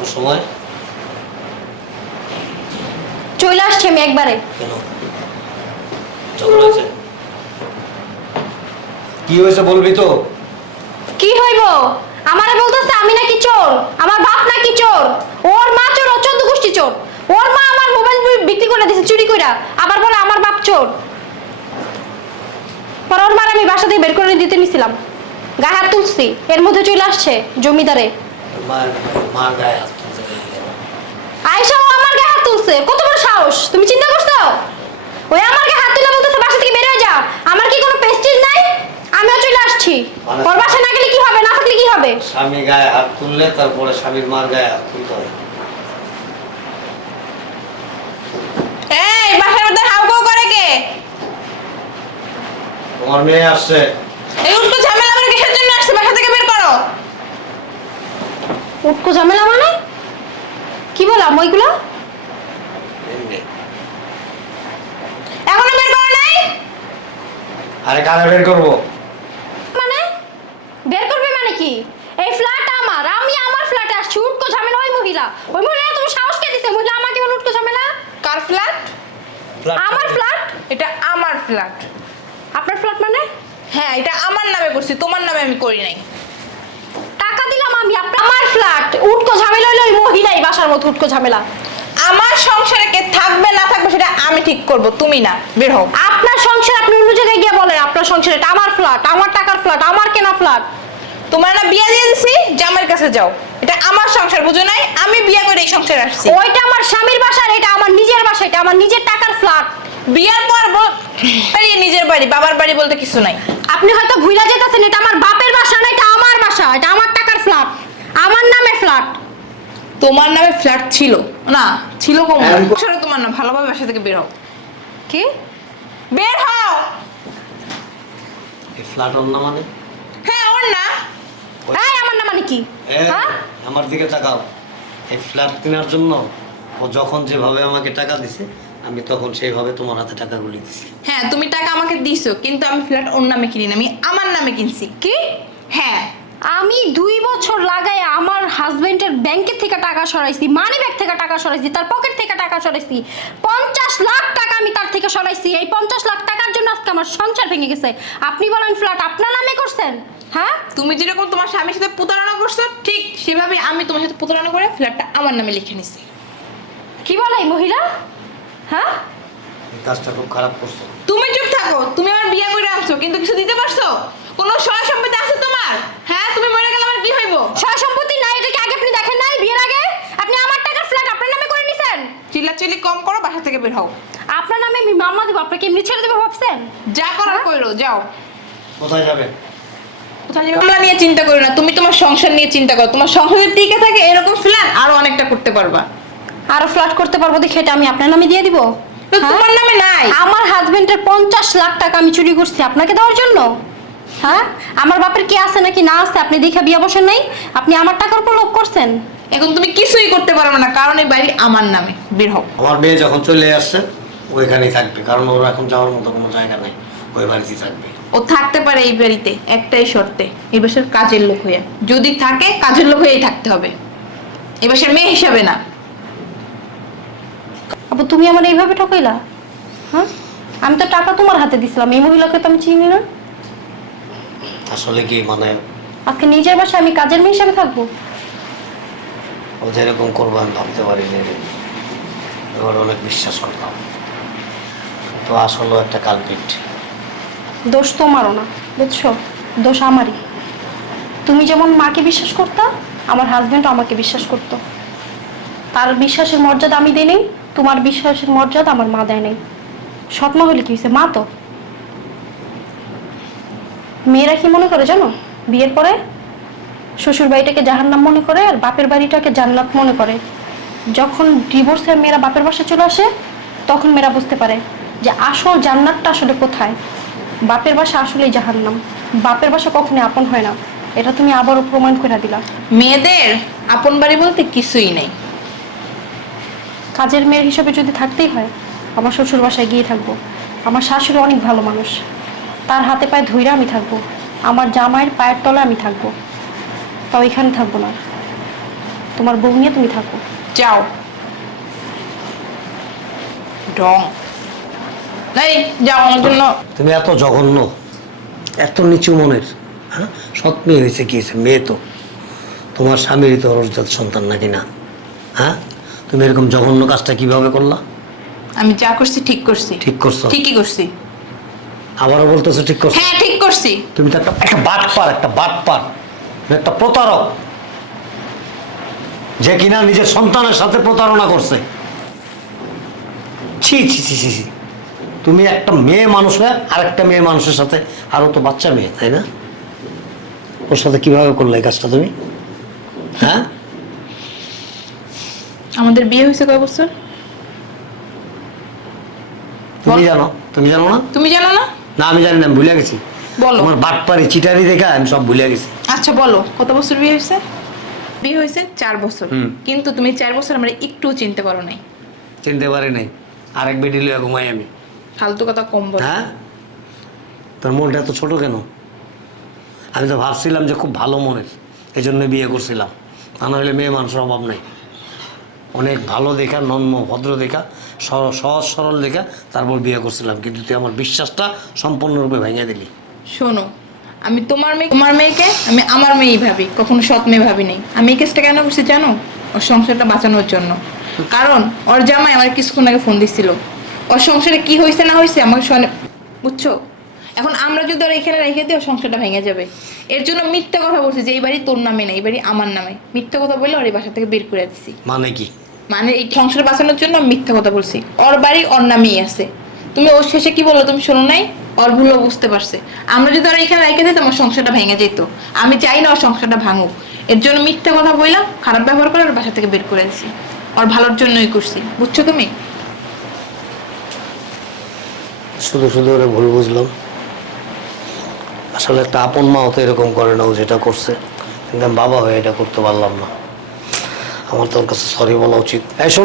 ওর সময়? চলে আসছি আমি একবারে। কেন? ঝগড়া হয়েছে? কি হয়েছে বলবি তো? কি হইব? আমারে বলতেছে আমি নাকি চোর আমার বাপ নাকি চোর ওর মা চোর ও চোদ্দ গোষ্ঠী চোর। ওর মা আমার মোবাইল বিক্রি করে দিছে চুরি কইরা আবার বলে আমার বাপ চোর। পর ওর মার আমি বাসা থেকে বের করে দিতে নিছিলাম। গায়ে হাত তুলছি এর মধ্যে চলে আসছে জমিদারে। মার মার গায়ে হাত তুলতে গেলে। কেন? ও আমার গায়ে হাত তুলছে। কত বড় সাহস। তুমি চিন্তা করছ? ওই আমার গায়ে হাত তুলে বলতেছে বাসা থেকে বের হয়ে যা। আমার কি কোনো প্রেস্টিজ নাই? আমিও চলে আসছি। মানে- ওর বাসা না গেলে কি হবে? না থাকলে কি হবে? স্বামী গায়ে হাত তুললে তারপরে স্বামীর মার গায়ে হাত তুলতে হয়। এই বাসার মধ্যে হাউকাউ করে কে? তোমার মেয়ে আসছে এই উল্টো ঝামেলা করে কিসের জন্য আসছে বাসা থেকে বের করো উটকো ঝামেলা মানে? কি বললাম ওইগুলো? এখনও বের করো নাই? আরে কারে বের করব? মানে? বের করবে মানে কি? এই ফ্ল্যাট আমার আমি আমার ফ্ল্যাটে আসছি উটকো ঝামেলা ওই মহিলা। ওই মহিলা তুমি সাহস কে দিছে? মহিলা আমাকে বলে উটকো ঝামেলা? কার ফ্ল্যাট আমার ফ্ল্যাট এটা আমার ফ্ল্যাট আপনার ফ্ল্যাট মানে? হ্যাঁ এটা আমার নামে করছি তোমার নামে আমি করি নাই। টাকা আমি আমার ফ্ল্যাট উটকো ঝামেলা হইল ওই মহিলাই বাসার মতো উটকো ঝামেলা। আমার সংসারে কে থাকবে না থাকবে সেটা আমি ঠিক করব তুমি না বের হও। আপনার সংসার আপনি অন্য জায়গায় গিয়ে বলেন আপনার সংসার এটা আমার ফ্ল্যাট আমার টাকার ফ্ল্যাট আমার কেনা ফ্ল্যাট তোমার না বিয়া দিয়ে দিছি জামাইয়ের কাছে যাও। এটা আমার সংসার বুঝো নাই? আমি বিয়া করে এই সংসারে আসছি। ওইটা আমার স্বামীর বাসা আর এটা আমার নিজের বাসা এটা আমার নিজের টাকার ফ্ল্যাট বিয়ার পর আরে নিজের বাড়ি বাবার বাড়ি বলতে কিছু নাই। আপনি হয়তো ভুলে যেতেছেন এটা আমার বাপের বাসা না এটা আমার বাসা এটা আমার টাকার ফ্ল্যাট আমার নামে ফ্ল্যাট তোমার নামে ফ্ল্যাট ছিল? না ছিল কম হ্যাঁ, আমি- সরে তোমার না ভালোভাবে বাসা থেকে বের হও। কি? বের হও! এই ফ্ল্যাট অন্য মানে? হ্যাঁ ওর না। এই আমার নাম মানে কি? হ্যাঁ? আমার দিকে তাকাও। এই ফ্ল্যাট কেনার জন্য ও যখন যেভাবে আমাকে টাকা দিছে আমি তখন সেইভাবে তোমার হাতে টাকাগুলি দিছি। হ্যাঁ তুমি টাকা আমাকে দিছো কিন্তু আমি ফ্ল্যাট ওর নামে কিনি না আমি আমার নামে কিনছি। কি? হ্যাঁ। আমি দুই বছর লাগাই আমার হাজবেন্ডের ব্যাংকের থেকে টাকা সরাইছি মানি ব্যাগ থেকে টাকা সরাইছি তার পকেট থেকে টাকা সরাইছি। পঞ্চাশ লাখ টাকা আমি তার থেকে সরাইছি। এই পঞ্চাশ লাখ টাকার জন্য আজকে আমার সংসার ভেঙে গেছে। আপনি বলেন ফ্ল্যাট আপনার নামে করছেন? হ্যাঁ? তুমি যেরকম তোমার স্বামীর সাথে প্রতারণা করছ ঠিক সেভাবে আমি তোমার সাথে প্রতারণা করে ফ্ল্যাটটা আমার নামে লিখে নিছি। কি বলে এই মহিলা? হ্যাঁ? এই কাজটা খুব খারাপ করছ। তুমি চুপ থাকো তুমি আমার বিয়ে করে আনছো কিন্তু কিছু দিতে পারছ? কোনো সয় সম্পত্তি আছে তোমার হ্যাঁ তুমি মরে গেলে আমার কি হইব সয় সম্পত্তি নাই এটা কি আগে আপনি দেখেন নাই বিয়ের আগে? আপনি আমার টাকার ফ্ল্যাট আপনার নামে করে নিছেন? চিল্লাচিল্লি কম করো বাসা থেকে বের হও। আপনার নামে আমি মামলা দেবো আপনাকে এমনি ছেড়ে দেবো ভাবছেন? যা করার করো যাও। কোথায় যাবে? মামলা নিয়ে চিন্তা করো না তুমি তোমার সংসার নিয়ে চিন্তা করো। তোমার সংসার যদি টিকে থাকে এরকম ফ্ল্যাট আরও অনেকটা করতে পারবা। আরও ফ্ল্যাট করতে পারব দেখে এটা আমি আপনার নামে দিয়ে দিব? তো হ্যাঁ? তোমার নামে নাই। আমার হাজবেন্ডের পঞ্চাশ লাখ টাকা আমি চুরি করছি আপনাকে দেওয়ার জন্য। হ্যাঁ? আমার বাপের কি আছে নাকি না আছে? আপনি দেখে বিয়ে বসেন নাই? আপনি আমার টাকার উপর লোভ করছেন। এখন তুমি কিছুই করতে পারবে না কারণ এই বাড়ি আমার নামে। বের হও। আমার মেয়ে যখন চলে আসছে ওইখানেই থাকবে কারণ ওর এখন যাওয়ার মতো কোনো জায়গা নেই ওই বাড়িতেই থাকবে। ও থাকতে পারে এই বাড়িতে একটাই শর্তে এই বাসার কাজের লোক হয়ে। যদি থাকে কাজের লোক হয়েই থাকতে হবে। এই বাসার মেয়ে হিসাবে না। আপু তুমি আমার এইভাবে ঠকাইলা? হ্যাঁ? আমি তো টাকা তোমার হাতে দিছিলাম এই মহিলাকে তো আমি চিনি না। আসলে কি মানে আজকে নিজের বাসায় আমি কাজের মেয়ে হিসাবে থাকব? ও যেরকম করব আমি ভাবতে পারিনি এবার অনেক বিশ্বাস করতাম। তো আসলেও একটা কালপিট। দোষ তোমারও না বুঝছ? দোষ আমারই। তুমি যেমন মাকে বিশ্বাস করতা আমার হাজবেন্ডও আমাকে বিশ্বাস করতো। তার বিশ্বাসের মর্যাদা আমি দিই নেই তোমার বিশ্বাসের মর্যাদা আমার মা দেয় নেই। সৎ মা হলে কি হয়েছে মা তো। মেয়েরা কি মনে করে জানো? বিয়ের পরে শ্বশুর বাড়িটাকে জাহান্নাম মনে করে আর বাপের বাড়িটাকে জান্নাত মনে করে। যখন ডিভোর্সে মেয়েরা বাপের বাসায় চলে আসে তখন মেয়েরা বুঝতে পারে যে আসল জান্নাতটা আসলে কোথায়। বাপের বাসা আসলেই জাহান্নাম। বাপের বাসা কখনোই আপন হয় না। এটা তুমি আবারও প্রমাণ করে দিলা। মেয়েদের আপন বাড়ি বলতে কিছুই নেই। কাজের মেয়ের হিসেবে যদি থাকতেই হয় আমার শ্বশুর বাসায় গিয়ে থাকব। আমার শাশুড়ি অনেক ভালো মানুষ। তার হাতে পায়ে ধইরা আমি থাকব। আমার জামাইয়ের পায়ের তলায় আমি থাকব। তাও এখানে থাকব না। তোমার বউ নিয়ে তুমি থাকো। যাও। ঢং এই যাও আমার জন্য। তুমি এত জঘন্য এত নিচু মনের হ্যাঁ? সৎ মেয়ে হয়েছে কি হয়েছে মেয়ে তো। তোমার স্বামীরই তো অরজাত সন্তান নাকি না? হ্যাঁ? তুমি এরকম জঘন্য কাজটা কীভাবে করলা? আমি যা করছি ঠিক করছি। ঠিক করছ? ঠিকই করছি। আবারও বলতেছো ঠিক করছ? হ্যাঁ ঠিক করছি। তুমি তো একটা একটা বাটপার একটা বাটপার। একটা প্রতারক। যে কিনা নিজের সন্তানের সাথে প্রতারণা করছে। ছি ছি ছি ছি ছি। তুমি একটা মেয়ে মানুষ হয়ে আরেকটা মেয়ে মানুষের সাথে আরও তো বাচ্চা মেয়ে তাই না? ওর সাথে কীভাবে করলে এই কাজটা তুমি? হ্যাঁ? আমাদের বিয়ে হয়েছে কয় বছর? তুমি জানো তুমি জানো না? তুমি জানো না? না আমি জানি না আমি ভুলে গেছি। বলো। তোমার বাটপারি চিটারি দেখা আমি সব ভুলে গেছি। আচ্ছা বলো কত বছর বিয়ে হয়েছে? বিয়ে হয়েছে চার বছর। কিন্তু তুমি চার বছর আমরা একটু চিনতে পারো নাই। চিনতে পারি নাই। আরেক বেডি লিয়ে ঘুমাই আমি। ফালতু কথা কম বলো। হ্যাঁ? তোর মনটা এত ছোট কেন? আমি তো ভাবছিলাম যে খুব ভালো মনের এই জন্য বিয়ে করছিলাম। তা নাহলে মেয়ে মানুষের অভাব নেই। অনেক ভালো দেখা নম্র ভদ্র দেখা। সহজ সরল দেখা তারপর বিয়ে করছিলাম। কিন্তু তুই আমার বিশ্বাসটা সম্পূর্ণরূপে ভেঙে দিলি। শোনো আমি তোমার মেয়ে তোমার মেয়েকে আমি আমার মেয়েই ভাবি কখনো সৎ মেয়ে ভাবি নাই। আমি এই কেসটা কেন করছি জানো? ওর সংসারটা বাঁচানোর জন্য। কারণ ওর জামাই আমার কিছুক্ষণ আগে ফোন দিছিল। ওর সংসারে কি হয়েছে না হয়েছে আমাকে শোনে বুঝছ? এখন আমরা যদি ওর এখানে রেখে দিই ওর সংসারটা ভেঙে যাবে। এর জন্য মিথ্যা কথা বলছি যে এই বাড়ি তোর নামে না এই বাড়ি আমার নামে। মিথ্যা কথা বলে ওর এই বাসা থেকে বের করে দিছি। মানে কি? মানে এই সংসার বাঁচানোর জন্য আমি মিথ্যা কথা বলছি। ওর বাড়ি ওর নামেই আছে। তুমি ওর শেষে কি বলল তুমি শোনো নাই? ওর ভুলও বুঝতে পারছে। আমরা যদি ওর এখানে রেখে দিতাম, ওর সংসারটা ভেঙে যেত। আমি চাই না ওর সংসারটা ভাঙুক। এর জন্য মিথ্যা কথা বললাম, খারাপ ব্যবহার করে ওর বাসা থেকে বের করে দিছি ওর ভালোর জন্যই করছি। বুঝছ তুমি? শুধু শুধু ওরা ভুল বুঝলাম। আসলে একটা আপন মাও তো এরকম করে না ও যেটা করছে। কিন্তু বাবা হয়ে এটা করতে পারলাম না। আমার তোর কাছে সরি বলা উচিত। এই শোনো